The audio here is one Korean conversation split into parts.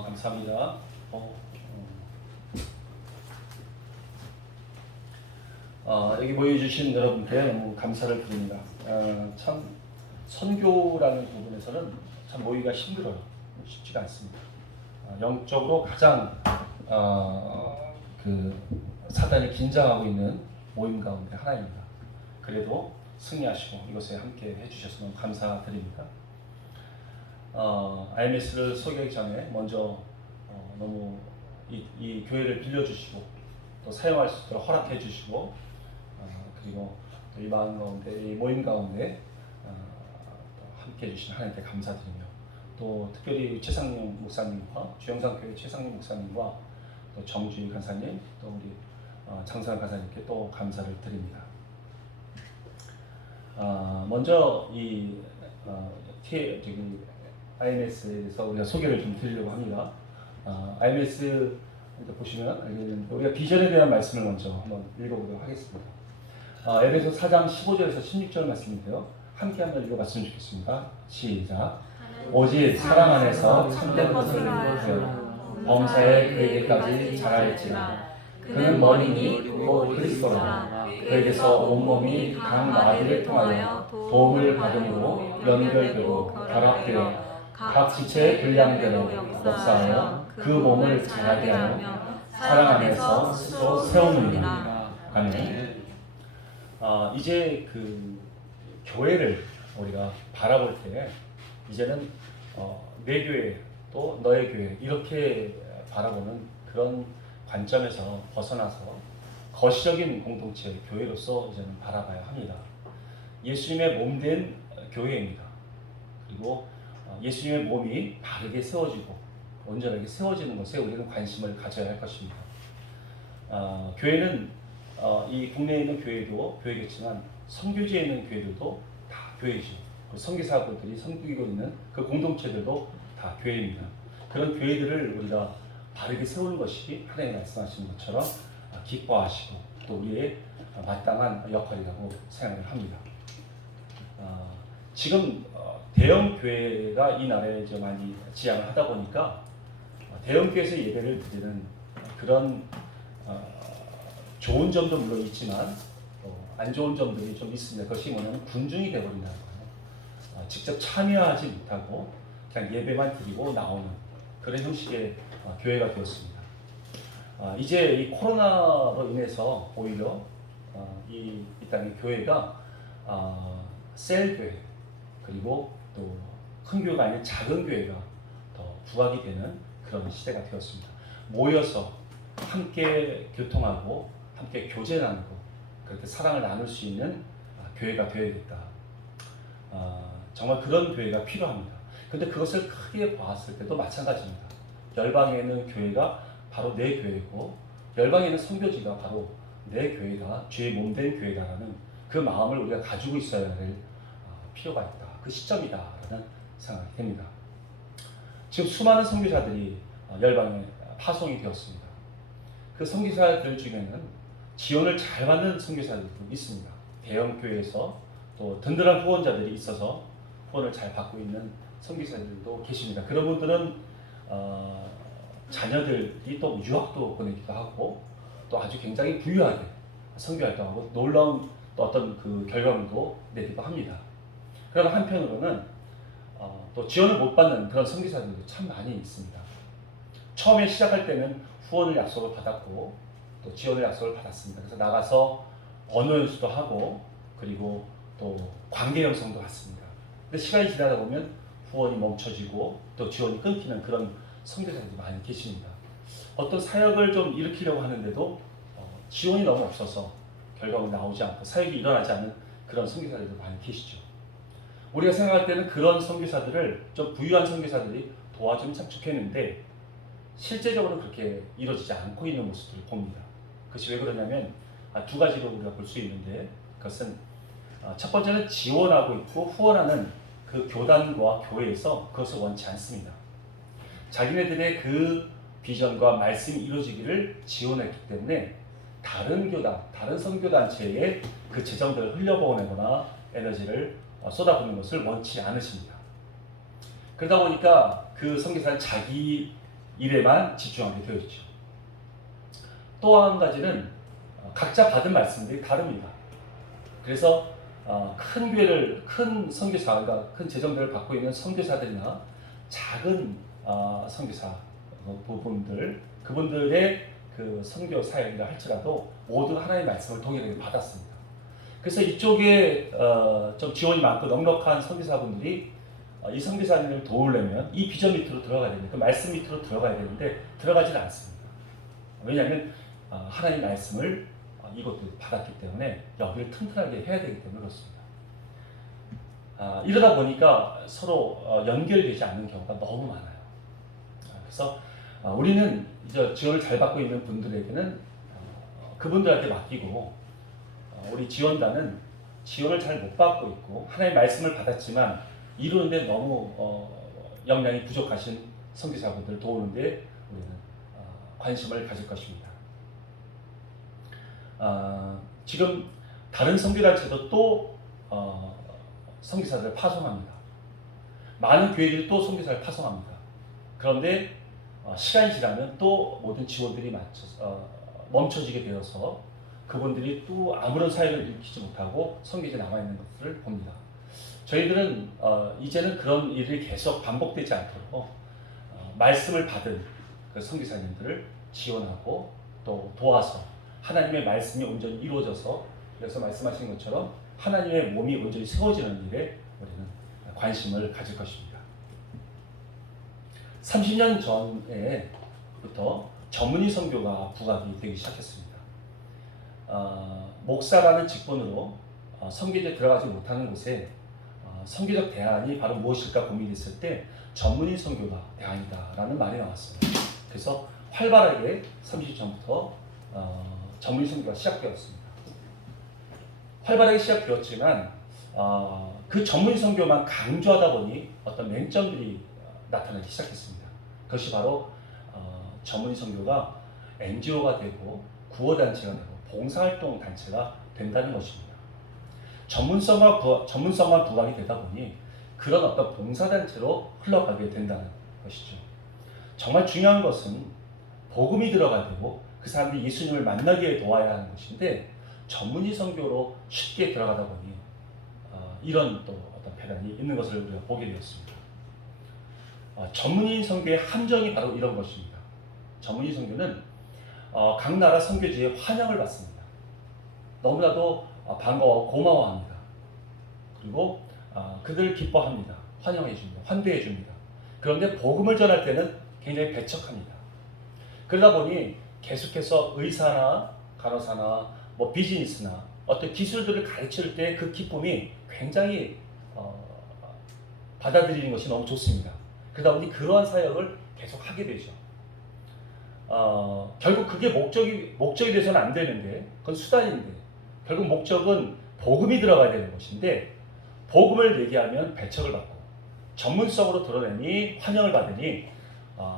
감사합니다. 여기 모여주신 여러분께 너무 감사를 드립니다. 참 선교라는 부분에서는 참 모이기가 힘들어요. 쉽지가 않습니다. 영적으로 가장 그 사단이 긴장하고 있는 모임 가운데 하나입니다. 그래도 승리하시고 이것에 함께 해주셔서 너무 감사드립니다. IMS를 소개하기 전에 먼저 너무 이 교회를 빌려주시고 또 사용할 수 있도록 허락해 주시고 그리고 이 마음 가운데 이 모임 가운데 함께 해주신 하나님께 감사드리며 또 특별히 최상림 목사님과 주영상교회 최상림 목사님과 또 정주희 간사님 또 우리 장선 간사님께 또 감사를 드립니다. 먼저 이 IMS에 대해서 우리가 소개를 좀 드리려고 합니다. IMS 보시면 알겠는데 우리가 비전에 대한 말씀을 먼저 한번 읽어보도록 하겠습니다. 에베소 4장 15절에서 16절 말씀인데요. 함께 한번 읽어봤으면 좋겠습니다. 시작. 오직 사랑 안에서 참된 것을 배워 범사에 그에게까지 자라일지라. 그는 머리니 곧 그리스도라. 그에게서 온몸이 각 마디를 통하여 도움을 받음으로 연결되고 결합되어 각 지체의 분량대로 역사하여 그 몸을 자라게 하며 사랑 안에서 스스로 세우느니라. 아멘. 이제 그 교회를 우리가 바라볼 때 이제는 내 교회 또 너의 교회 이렇게 바라보는 그런 관점에서 벗어나서 거시적인 공동체 교회로서 이제는 바라봐야 합니다. 예수님의 몸된 교회입니다. 그리고 예수님의 몸이 바르게 세워지고 온전하게 세워지는 것에 우리는 관심을 가져야 할 것입니다. 교회는 이 국내에 있는 교회도 교회겠지만 선교지에 있는 교회들도 다 교회이죠. 선교사분들이 섬기고 있는 그 공동체들도 다 교회입니다. 그런 교회들을 우리가 바르게 세우는 것이 하나님 말씀하시는 것처럼 기뻐하시고 또 우리의 마땅한 역할이라고 생각을 합니다. 지금 대형 교회가 이 나라에 좀 많이 지향을 하다 보니까 대형 교회에서 예배를 드리는 그런 좋은 점도 물론 있지만 안 좋은 점들이 좀 있습니다. 그것이 뭐냐면 군중이 되어버린다는 거예요. 직접 참여하지 못하고 그냥 예배만 드리고 나오는 그런 형식의 교회가 되었습니다. 이제 이 코로나로 인해서 오히려 이 땅의 교회가 셀 교회 그리고 또 큰 교회가 아닌 작은 교회가 더 부각이 되는 그런 시대가 되었습니다. 모여서 함께 교통하고 함께 교제 나누고 그렇게 사랑을 나눌 수 있는 교회가 되어야겠다. 정말 그런 교회가 필요합니다. 근데 그것을 크게 봤을 때도 마찬가지입니다. 열방에 있는 교회가 바로 내 교회고 열방에 있는 선교지가 바로 내 교회다, 주의 몸된 교회다라는 그 마음을 우리가 가지고 있어야 할 필요가 있다. 그 시점이다라는 생각이 됩니다. 지금 수많은 선교사들이 열방에 파송이 되었습니다. 그 선교사들 중에는 지원을 잘 받는 선교사들도 있습니다. 대형 교회에서 또 든든한 후원자들이 있어서 후원을 잘 받고 있는 선교사들도 계십니다. 그런 분들은 자녀들이 또 유학도 보내기도 하고 또 아주 굉장히 부유하게 선교활동하고 놀라운 또 어떤 그 결과물도 내기도 합니다. 그러나 한편으로는 또 지원을 못 받는 그런 선교사들도 참 많이 있습니다. 처음에 시작할 때는 후원을 약속을 받았고 또 지원을 약속을 받았습니다. 그래서 나가서 언어 연수도 하고 그리고 또 관계 형성도 했습니다. 근데 시간이 지나다 보면 후원이 멈춰지고 또 지원이 끊기는 그런 선교사들이 많이 계십니다. 어떤 사역을 좀 일으키려고 하는데도 지원이 너무 없어서 결과가 나오지 않고 사역이 일어나지 않는 그런 선교사들도 많이 계시죠. 우리가 생각할 때는 그런 선교사들을 좀 부유한 선교사들이 도와주면 참 좋겠는데 실제적으로 그렇게 이루어지지 않고 있는 모습들을 봅니다. 그것이 왜 그러냐면 두 가지로 우리가 볼 수 있는데 그것은 첫 번째는 지원하고 있고 후원하는 그 교단과 교회에서 그것을 원치 않습니다. 자기네들의 그 비전과 말씀이 이루어지기를 지원했기 때문에 다른 교단, 다른 선교단체에 그 재정들을 흘려보내거나 에너지를 쏟아붓는 것을 원치 않으십니다. 그러다 보니까 그 선교사는 자기 일에만 집중하게 되어 있죠. 또 한 가지는 각자 받은 말씀들이 다릅니다. 그래서 큰 교회를 큰 선교사, 그러니까 큰 재정들을 갖고 있는 선교사들이나 작은 선교사 부분들 그분들의 그 선교 사역이라 할지라도 모두 하나님의 말씀을 동일하게 받았습니다. 그래서 이쪽에 좀 지원이 많고 넉넉한 선교사분들이 이 선교사님을 도우려면 이 비전 밑으로 들어가야 됩니다. 그 말씀 밑으로 들어가야 되는데 들어가지는 않습니다. 왜냐하면 하나님 말씀을 이것도 받았기 때문에 여기를 튼튼하게 해야 되기 때문에 그렇습니다. 이러다 보니까 서로 연결되지 않는 경우가 너무 많아요. 그래서 우리는 이제 지원을 잘 받고 있는 분들에게는 그분들한테 맡기고 우리 지원단은 지원을 잘 못 받고 있고 하나님의 말씀을 받았지만 이루는데 너무 역량이 부족하신 선교사분들 도우는데 우리는 관심을 가질 것입니다. 지금 다른 선교단체도 또 선교사들을 파송합니다. 많은 교회들이 또 선교사를 파송합니다. 그런데 시간이 지나면 또 모든 지원들이 멈춰지게 되어서 그분들이 또 아무런 사역을 일으키지 못하고 선교지에 남아있는 것을 봅니다. 저희들은 이제는 그런 일이 계속 반복되지 않도록 말씀을 받은 그 선교사님들을 지원하고 또 도와서 하나님의 말씀이 온전히 이루어져서 그래서 말씀하신 것처럼 하나님의 몸이 온전히 세워지는 일에 우리는 관심을 가질 것입니다. 30년 전에부터 전문의 선교가 부각이 되기 시작했습니다. 목사라는 직분으로 선교지에 들어가지 못하는 곳에 선교적 대안이 바로 무엇일까 고민했을 때 전문의 선교가 대안이다라는 말이 나왔습니다. 그래서 활발하게 30년 전부터 전문의 선교가 시작되었습니다. 활발하게 시작되었지만 그 전문의 선교만 강조하다 보니 어떤 맹점들이 나타나기 시작했습니다. 그것이 바로 전문의 선교가 NGO가 되고 구호단체가 되고 봉사활동 단체가 된다는 것입니다. 전문성만 부각이 되다 보니 그런 어떤 봉사단체로 흘러가게 된다는 것이죠. 정말 중요한 것은 복음이 들어가야 되고 그 사람들이 예수님을 만나게 도와야 하는 것인데 전문의 선교로 쉽게 들어가다 보니 이런 또 어떤 배단이 있는 것을 우리가 보게 되었습니다. 전문의 선교의 함정이 바로 이런 것입니다. 전문의 선교는 각 나라 선교지에 환영을 받습니다. 너무나도 반가워 고마워합니다. 그리고 그들을 기뻐합니다. 환영해 줍니다. 환대해 줍니다. 그런데 복음을 전할 때는 굉장히 배척합니다. 그러다 보니 계속해서 의사나 간호사나 비즈니스나 어떤 기술들을 가르칠 때 그 기쁨이 굉장히 받아들이는 것이 너무 좋습니다. 그러다 보니 그러한 사역을 계속 하게 되죠. 결국 그게 목적이 돼서는 안 되는데 그건 수단인데 결국 목적은 복음이 들어가야 되는 것인데 복음을 얘기하면 배척을 받고 전문성으로 드러내니 환영을 받으니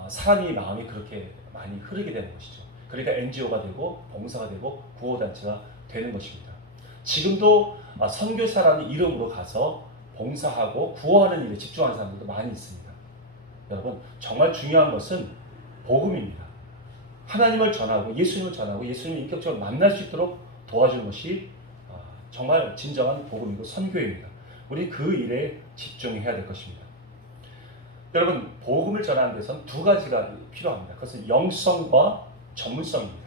사람이 마음이 그렇게 많이 흐르게 되는 것이죠. 그러니까 NGO가 되고 봉사가 되고 구호단체가 되는 것입니다. 지금도 선교사라는 이름으로 가서 봉사하고 구호하는 일에 집중하는 사람들도 많이 있습니다. 여러분 정말 중요한 것은 복음입니다. 하나님을 전하고 예수님을 전하고 예수님을 인격적으로 만날 수 있도록 도와주는 것이 정말 진정한 복음이고 선교입니다. 우리 그 일에 집중해야 될 것입니다. 여러분 복음을 전하는 데선 두 가지가 필요합니다. 그것은 영성과 전문성입니다.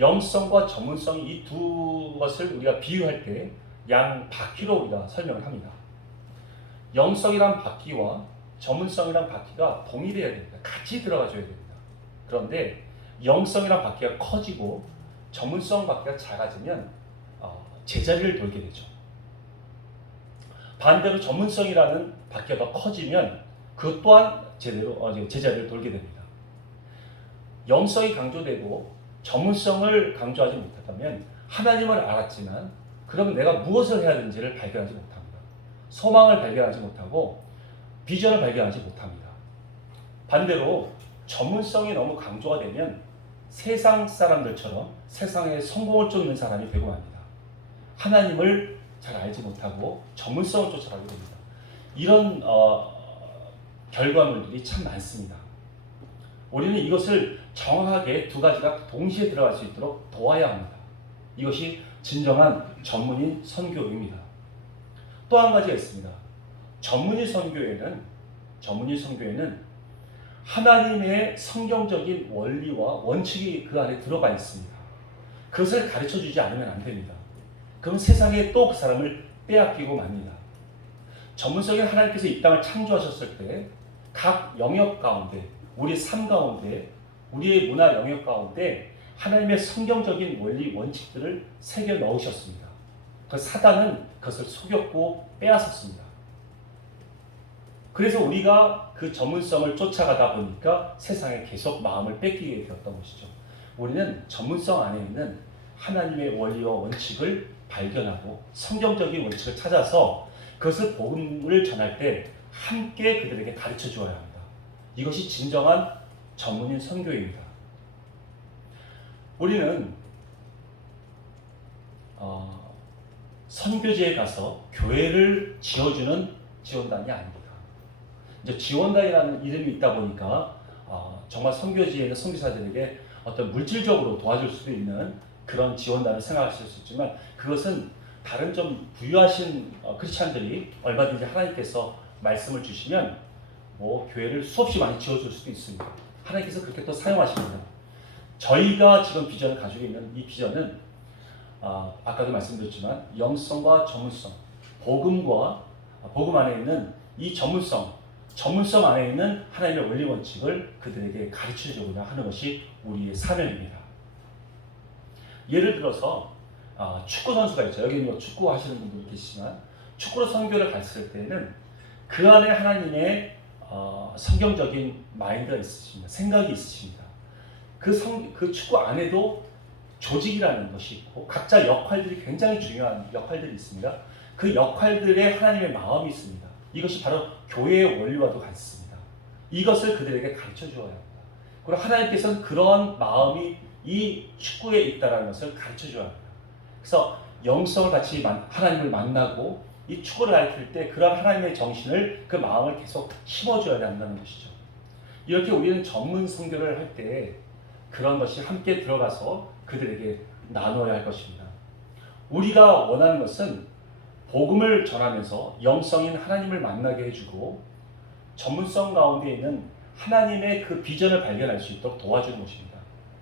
영성과 전문성 이 두 것을 우리가 비유할 때 양 바퀴로 우리가 설명을 합니다. 영성이란 바퀴와 전문성이란 바퀴가 동일해야 됩니다. 같이 들어가줘야 됩니다. 그런데 영성이란 바퀴가 커지고 전문성 바퀴가 작아지면 제자리를 돌게 되죠. 반대로 전문성이라는 바퀴가 더 커지면 그것 또한 제대로 제자리를 돌게 됩니다. 영성이 강조되고 전문성을 강조하지 못하다면 하나님을 알았지만 그럼 내가 무엇을 해야 되는지를 발견하지 못합니다. 소망을 발견하지 못하고 비전을 발견하지 못합니다. 반대로 전문성이 너무 강조가 되면 세상 사람들처럼 세상에 성공을 쫓는 사람이 되고 맙니다. 하나님을 잘 알지 못하고 전문성을 쫓아가게 됩니다. 이런 결과물들이 참 많습니다. 우리는 이것을 정확하게 두 가지가 동시에 들어갈 수 있도록 도와야 합니다. 이것이 진정한 전문인 선교입니다. 또 한 가지가 있습니다. 전문인 선교에는 하나님의 성경적인 원리와 원칙이 그 안에 들어가 있습니다. 그것을 가르쳐 주지 않으면 안 됩니다. 그럼 세상에 또 그 사람을 빼앗기고 맙니다. 전문성인 하나님께서 이 땅을 창조하셨을 때 각 영역 가운데, 우리 삶 가운데, 우리의 문화 영역 가운데 하나님의 성경적인 원리 원칙들을 새겨 넣으셨습니다. 그 사단은 그것을 속였고 빼앗았습니다. 그래서 우리가 그 전문성을 쫓아가다 보니까 세상에 계속 마음을 뺏기게 되었던 것이죠. 우리는 전문성 안에 있는 하나님의 원리와 원칙을 발견하고 성경적인 원칙을 찾아서 그것을 복음을 전할 때 함께 그들에게 가르쳐 주어야 합니다. 이것이 진정한 전문인 선교입니다. 우리는 선교지에 가서 교회를 지어주는 지원단이 아닙니다. 이제 지원단이라는 이름이 있다 보니까 정말 선교지에 있는 선교사들에게 어떤 물질적으로 도와줄 수도 있는 그런 지원단을 생각하실 수 있지만 그것은 다른 좀 부유하신 크리스찬들이 얼마든지 하나님께서 말씀을 주시면 교회를 수없이 많이 지어줄 수도 있습니다. 하나님께서 그렇게 또 사용하십니다. 저희가 지금 비전을 가지고 있는 이 비전은 아까도 말씀드렸지만 영성과 전문성, 복음 안에 있는 이 전문성 안에 있는 하나님의 원리 원칙을 그들에게 가르쳐 주고자 하는 것이 우리의 사명입니다. 예를 들어서 축구 선수가 있죠. 여기 축구 하시는 분들 계시지만 축구로 선교를 갔을 때는 그 안에 하나님의 성경적인 마인드가 있으십니다. 생각이 있으십니다. 그 축구 안에도 조직이라는 것이 있고 각자 역할들이 굉장히 중요한 역할들이 있습니다. 그 역할들에 하나님의 마음이 있습니다. 이것이 바로 교회의 원리와도 같습니다. 이것을 그들에게 가르쳐 주어야 합니다. 그리고 하나님께서는 그러한 마음이 이 축구에 있다는 것을 가르쳐 줘야 합니다. 그래서 영성을 같이 하나님을 만나고 이 축구를 가르칠 때 그런 하나님의 정신을 그 마음을 계속 심어줘야 한다는 것이죠. 이렇게 우리는 전문 선교를 할 때 그런 것이 함께 들어가서 그들에게 나눠야 할 것입니다. 우리가 원하는 것은 복음을 전하면서 영성인 하나님을 만나게 해주고 전문성 가운데 있는 하나님의 그 비전을 발견할 수 있도록 도와주는 것입니다.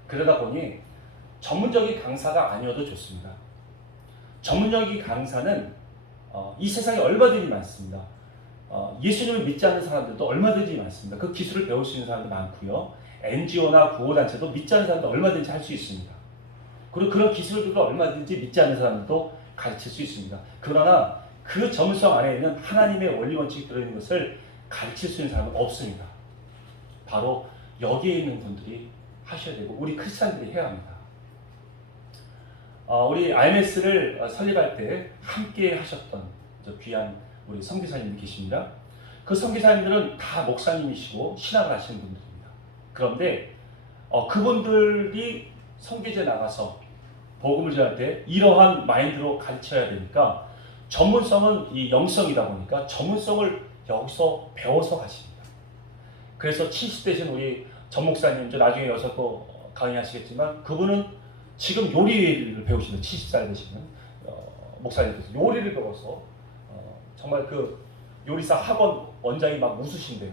그러다 보니 전문적인 강사가 아니어도 좋습니다. 전문적인 강사는 이 세상에 얼마든지 많습니다. 예수님을 믿지 않는 사람들도 얼마든지 많습니다. 그 기술을 배울 수 있는 사람도 많고요. NGO나 구호단체도 믿지 않는 사람도 얼마든지 할 수 있습니다. 그리고 그런 기술들도 얼마든지 믿지 않는 사람들도 가르칠 수 있습니다. 그러나 그 전문성 안에 있는 하나님의 원리 원칙이 들어있는 것을 가르칠 수 있는 사람은 없습니다. 바로 여기에 있는 분들이 하셔야 되고 우리 크리스찬들이 해야 합니다. 우리 IMS를 설립할 때 함께 하셨던 귀한 우리 선교사님들 계십니다. 그 선교사님들은 다 목사님이시고 신학을 하시는 분들입니다. 그런데 그분들이 선교지에 나가서 복음을 전할 때 이러한 마인드로 가르쳐야 되니까 전문성은 이 영성이다 보니까 전문성을 여기서 배워서 가십니다. 그래서 70대신 우리 전 목사님, 나중에 여기서 또 강의하시겠지만 그분은 지금 요리를 배우시는 70살 되시는 목사님께서 요리를 배워서 정말 그 요리사 학원 원장이 막 웃으신대요.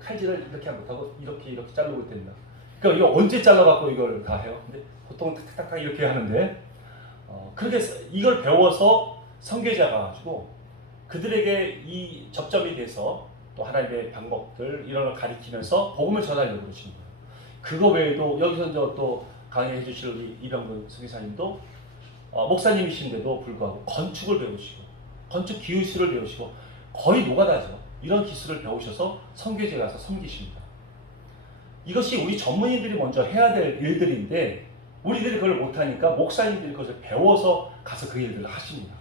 칼질을 이렇게 못하고 이렇게 자르고 있답니다. 그러니까 이거 언제 잘라갖고 이걸 다 해요? 근데 보통 탁탁탁 이렇게 하는데 그렇게 이걸 배워서 선교지가 가지고 그들에게 이 접점이 돼서 또 하나님의 방법들 이런 걸 가리키면서 복음을 전하려고 그러시는 거예요. 그거 외에도 여기서 또 강의해 주실 우리 이병근 선교사님도 목사님이신데도 불구하고 건축을 배우시고 건축 기술을 배우시고 거의 노가다죠. 이런 기술을 배우셔서 선교지에 가서 섬기십니다. 이것이 우리 전문인들이 먼저 해야 될 일들인데 우리들이 그걸 못하니까 목사님들이 그것을 배워서 가서 그 일들을 하십니다.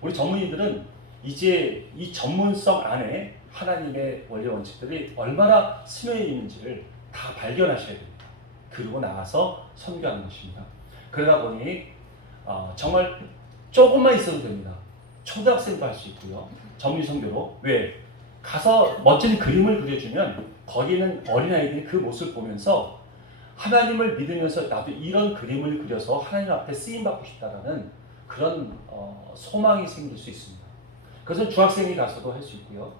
우리 전문인들은 이제 이 전문성 안에 하나님의 원리 원칙들이 얼마나 스며 있는지를 다 발견하셔야 됩니다. 그리고 나가서 선교하는 것입니다. 그러다 보니 정말 조금만 있어도 됩니다. 초등학생도 할 수 있고요. 전문 선교로. 왜? 가서 멋진 그림을 그려주면 거기는 어린아이들이 그 모습을 보면서 하나님을 믿으면서 나도 이런 그림을 그려서 하나님 앞에 쓰임받고 싶다라는 그런 소망이 생길 수 있습니다. 그것은 중학생이 가서도 할 수 있고요.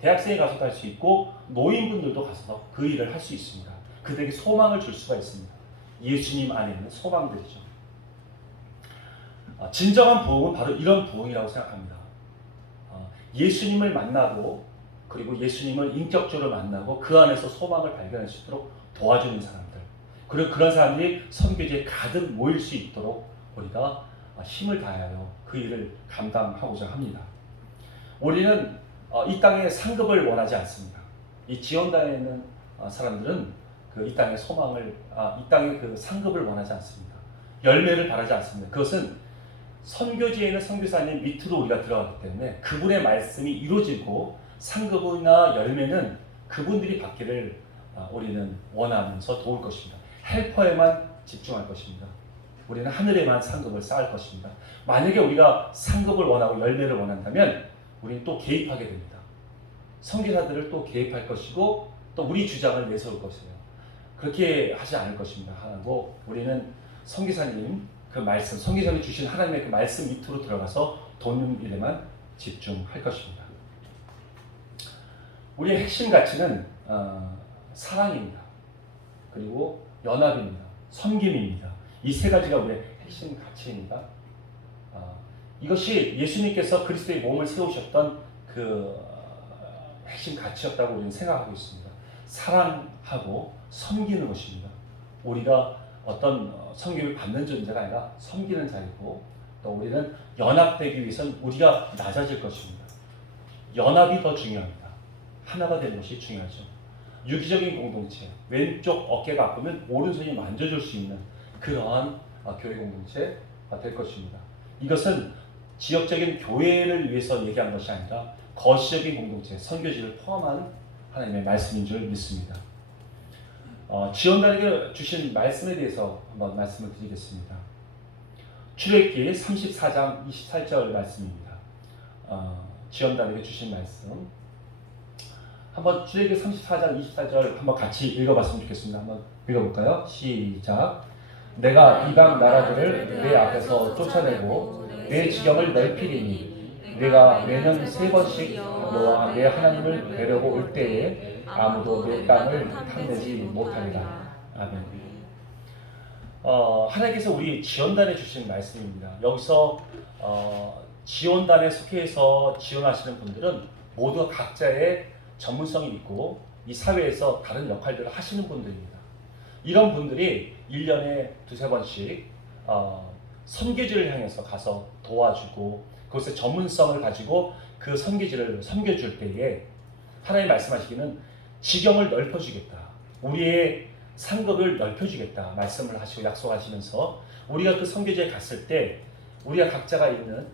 대학생이 가서도 할 수 있고 노인분들도 가서 그 일을 할 수 있습니다. 그들에게 소망을 줄 수가 있습니다. 예수님 안에 있는 소망들이죠. 진정한 부흥은 바로 이런 부흥이라고 생각합니다. 예수님을 만나고 그리고 예수님을 인격적으로 만나고 그 안에서 소망을 발견할 수 있도록 도와주는 사람들, 그리고 그런 사람들이 선교지에 가득 모일 수 있도록 우리가 힘을 다하여 그 일을 감당하고자 합니다. 우리는 이 땅의 상급을 원하지 않습니다. 이 지원단에 있는 사람들은 이 땅의 소망을, 이 땅의 그 상급을 원하지 않습니다. 열매를 바라지 않습니다. 그것은 선교지에 있는 선교사님 밑으로 우리가 들어가기 때문에 그분의 말씀이 이루어지고 상급이나 열매는 그분들이 받기를 우리는 원하면서 도울 것입니다. 헬퍼에만 집중할 것입니다. 우리는 하늘에만 상급을 쌓을 것입니다. 만약에 우리가 상급을 원하고 열매를 원한다면 우리는 또 개입하게 됩니다. 선교사들을 또 개입할 것이고 또 우리 주장을 내세울 것이에요. 그렇게 하지 않을 것입니다. 하고 우리는 선교사님 그 말씀, 선교사님이 주신 하나님의 그 말씀 밑으로 들어가서 돕는 일에만 집중할 것입니다. 우리의 핵심 가치는 사랑입니다. 그리고 연합입니다. 섬김입니다. 이 세 가지가 우리의 핵심 가치입니다. 이것이 예수님께서 그리스도의 몸을 세우셨던 그 핵심 가치였다고 우리는 생각하고 있습니다. 사랑하고 섬기는 것입니다. 우리가 어떤 섬김을 받는 존재가 아니라 섬기는 자이고, 또 우리는 연합되기 위해서는 우리가 낮아질 것입니다. 연합이 더 중요합니다. 하나가 되는 것이 중요하죠. 유기적인 공동체, 왼쪽 어깨가 아프면 오른손이 만져줄 수 있는 그러한 교회 공동체가 될 것입니다. 이것은 지역적인 교회를 위해서 얘기한 것이 아니라 거시적인 공동체, 선교지를 포함한 하나님의 말씀인 줄 믿습니다. 지원단에게 주신 말씀에 대해서 한번 말씀을 드리겠습니다. 출애굽기 34장 28절 말씀입니다. 지원단에게 주신 말씀 한번 출애굽기 34장 24절 한번 같이 읽어봤으면 좋겠습니다. 한번 읽어볼까요? 시작. 내가 이방 나라들을 내 앞에서 쫓아내고 내 지경을 넓히리니 내가 매년 3번씩 너와 내 하나님을 뵈려고 올 때에 아무도 내 땅을 탐내지 못하리라. 아멘. 하나님께서 우리 지원단에 주신 말씀입니다. 여기서 지원단에 속해서 지원하시는 분들은 모두 각자의 전문성이 있고 이 사회에서 다른 역할들을 하시는 분들입니다. 이런 분들이 1년에 2-3번씩 선교지를 향해서 가서 도와주고 그것의 전문성을 가지고 그 선교지를 섬겨줄 때에 하나님 말씀하시기는 지경을 넓혀주겠다. 우리의 상급을 넓혀주겠다. 말씀을 하시고 약속하시면서 우리가 그 선교지에 갔을 때 우리가 각자가 있는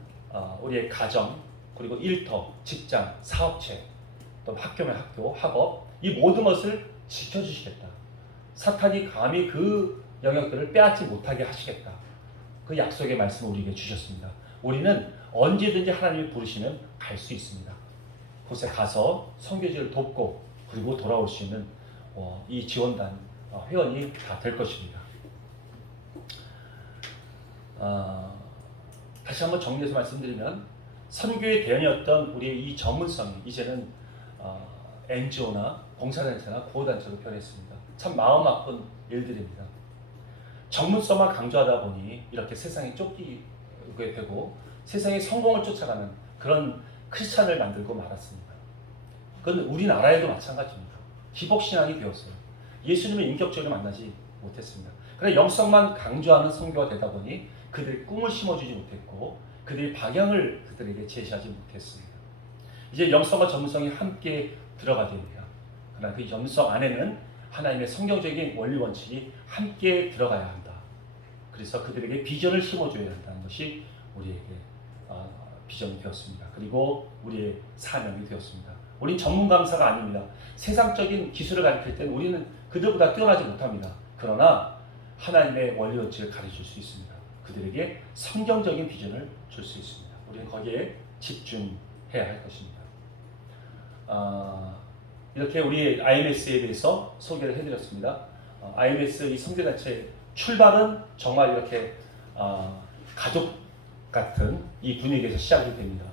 우리의 가정, 그리고 일터, 직장, 사업체, 또 학교면 학교, 학업 이 모든 것을 지켜주시겠다. 사탄이 감히 그 영역들을 빼앗지 못하게 하시겠다. 그 약속의 말씀을 우리에게 주셨습니다. 우리는 언제든지 하나님이 부르시면 갈 수 있습니다. 그곳에 가서 선교지를 돕고 그리고 돌아올 수 있는 이 지원단 회원이 다 될 것입니다. 다시 한번 정리해서 말씀드리면 선교의 대안이었던 우리의 이 전문성이 이제는 NGO나 봉사단체나 구호단체로 변했습니다. 참 마음 아픈 일들입니다. 전문성만 강조하다 보니 이렇게 세상에 쫓기게 되고 세상의 성공을 쫓아가는 그런 크리스찬을 만들고 말았습니다. 그건 우리나라에도 마찬가지입니다. 기복신앙이 되었어요. 예수님을 인격적으로 만나지 못했습니다. 그러나 영성만 강조하는 선교가 되다 보니 그들의 꿈을 심어주지 못했고 그들의 방향을 그들에게 제시하지 못했습니다. 이제 영성과 전문성이 함께 들어가야 됩니다. 그러나 그 전문성 안에는 하나님의 성경적인 원리 원칙이 함께 들어가야 한다. 그래서 그들에게 비전을 심어줘야 한다는 것이 우리에게 비전이 되었습니다. 그리고 우리의 사명이 되었습니다. 우린 전문 강사가 아닙니다. 세상적인 기술을 가르칠 때는 우리는 그들보다 뛰어나지 못합니다. 그러나 하나님의 원리 원칙을 가르칠 수 있습니다. 그들에게 성경적인 비전을 줄 수 있습니다. 우리는 거기에 집중해야 할 것입니다. 이렇게 우리 IMS에 대해서 소개를 해드렸습니다. IMS 이 선교단체 출발은 정말 이렇게 가족 같은 이 분위기에서 시작이 됩니다.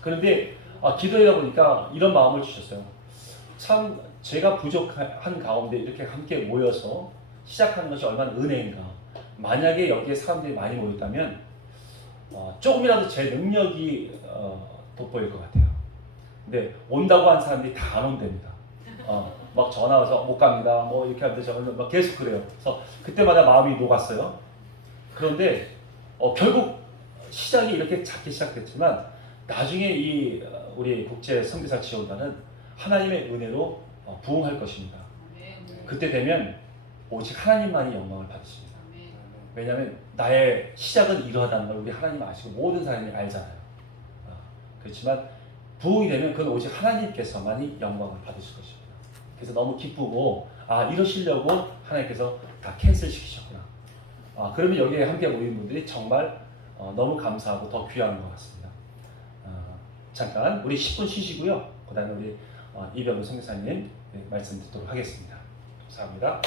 그런데 기도하다 보니까 이런 마음을 주셨어요. 참 제가 부족한 가운데 이렇게 함께 모여서 시작하는 것이 얼마나 은혜인가. 만약에 여기에 사람들이 많이 모였다면 조금이라도 제 능력이 돋보일 것 같아요. 근데 온다고 한 사람들이 다 안 온답니다. 막 전화 와서 못 갑니다. 뭐 이렇게 하는데 저는 막 계속 그래요. 그래서 그때마다 마음이 녹았어요. 그런데 결국 시작이 이렇게 작게 시작됐지만 나중에 이 우리 국제 선교사 지원단은 하나님의 은혜로 부흥할 것입니다. 그때 되면 오직 하나님만이 영광을 받으십니다. 왜냐하면 나의 시작은 이러하다는 걸 우리 하나님 아시고 모든 사람이 알잖아요. 그렇지만 부흥이 되면 그건 오직 하나님께서만이 영광을 받으실 것입니다. 그래서 너무 기쁘고 이러시려고 하나님께서 다 캔슬 시키셨구나. 그러면 여기에 함께 모인 분들이 정말 너무 감사하고 더 귀한 것 같습니다. 잠깐 우리 10분 쉬시고요. 그 다음에 우리 이병우 선교사님 말씀 듣도록 하겠습니다. 감사합니다.